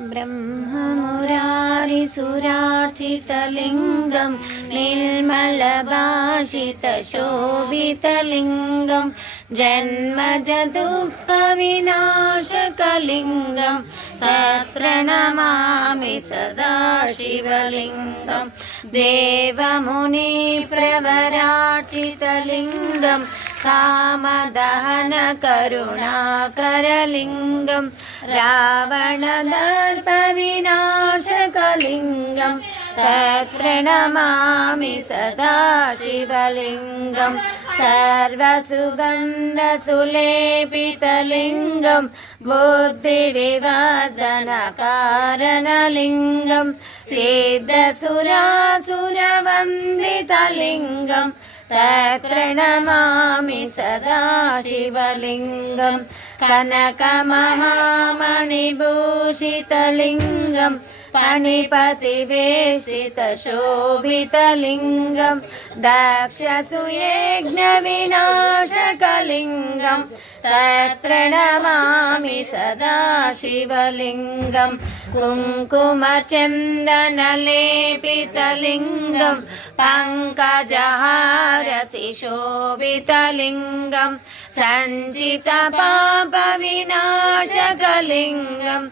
ब्रह्ममुरारिसुरार्चितलिङ्गं निर्मलभाषितशोभितलिङ्गं जन्मजदुःखविनाशकलिङ्गं तत्प्रणमामि सदा शिवलिङ्गं देवमुनिप्रवरार्चितलिङ्गं कामदहनकरुणाकरलिङ्गं रावणदर्पविनाशकलिङ्गं तत्प्रणमामि सदा शिवलिङ्गं सर्वसुगन्धसुलेपितलिङ्गं बुद्धिविवर्धनकारणलिङ्गं सिद्धसुरासुरवन्दितलिङ्गं तत्प्रणमामि सदा शिवलिङ्गं कनकमहामणिभूषितलिङ्गं फणिपतिवेष्टितशोभितलिङ्गं दक्षसूयज्ञविनाशकलिङ्गं तत्प्रणमामि सदा शिवलिङ्गं कुङ्कुमचन्दनलेपितलिङ्गं पङ्कजहारसिशोभितलिङ्गं सञ्चितपापविनाशकलिङ्गं